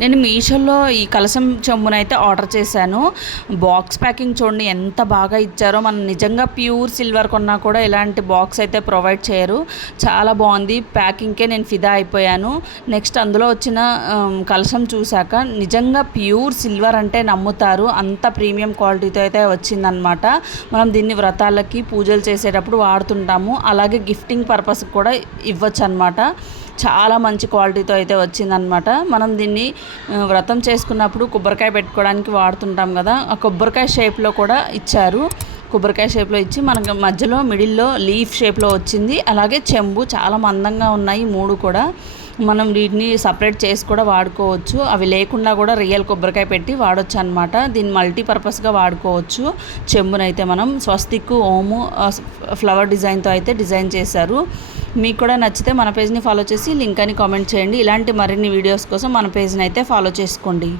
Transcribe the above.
నేను మీషోలో ఈ కలశం చెంబునైతే ఆర్డర్ చేశాను. బాక్స్ ప్యాకింగ్ చూడండి ఎంత బాగా ఇచ్చారో. మనం నిజంగా ప్యూర్ సిల్వర్ కొన్నా కూడా ఇలాంటి బాక్స్ అయితే ప్రొవైడ్ చేయరు. చాలా బాగుంది. ప్యాకింగ్కే నేను ఫిదా అయిపోయాను. నెక్స్ట్ అందులో వచ్చిన కలశం చూశాక నిజంగా ప్యూర్ సిల్వర్ అంటే నమ్ముతారు. అంత ప్రీమియం క్వాలిటీతో అయితే వచ్చిందనమాట. మనం దీన్ని వ్రతాలకి పూజలు చేసేటప్పుడు వాడుతుంటాము. అలాగే గిఫ్టింగ్ పర్పస్కి కూడా ఇవ్వచ్చు అనమాట. చాలా మంచి క్వాలిటీతో అయితే వచ్చిందనమాట. మనం దీన్ని వ్రతం చేసుకున్నప్పుడు కొబ్బరికాయ పెట్టుకోవడానికి వాడుతుంటాం కదా, ఆ కొబ్బరికాయ షేప్లో కూడా ఇచ్చారు. కొబ్బరికాయ షేప్లో ఇచ్చి మనకు మధ్యలో మిడిల్లో లీఫ్ షేప్లో వచ్చింది. అలాగే చెంబు చాలా మందంగా ఉన్నాయి 3 కూడా. మనం వీటిని సపరేట్ చేసి కూడా వాడుకోవచ్చు. అవి లేకుండా కూడా రియల్ కొబ్బరికాయ పెట్టి వాడచ్చు అనమాట. దీన్ని మల్టీపర్పస్గా వాడుకోవచ్చు. చెంబునైతే మనం స్వస్తిక్ ఓము ఫ్లవర్ డిజైన్తో అయితే డిజైన్ చేశారు. మీకు కూడా నచ్చితే మన పేజ్ని ఫాలో చేసి లింక్ అని కామెంట్ చేయండి. ఇలాంటి మరిన్ని వీడియోస్ కోసం మన పేజ్ని అయితే ఫాలో చేసుకోండి.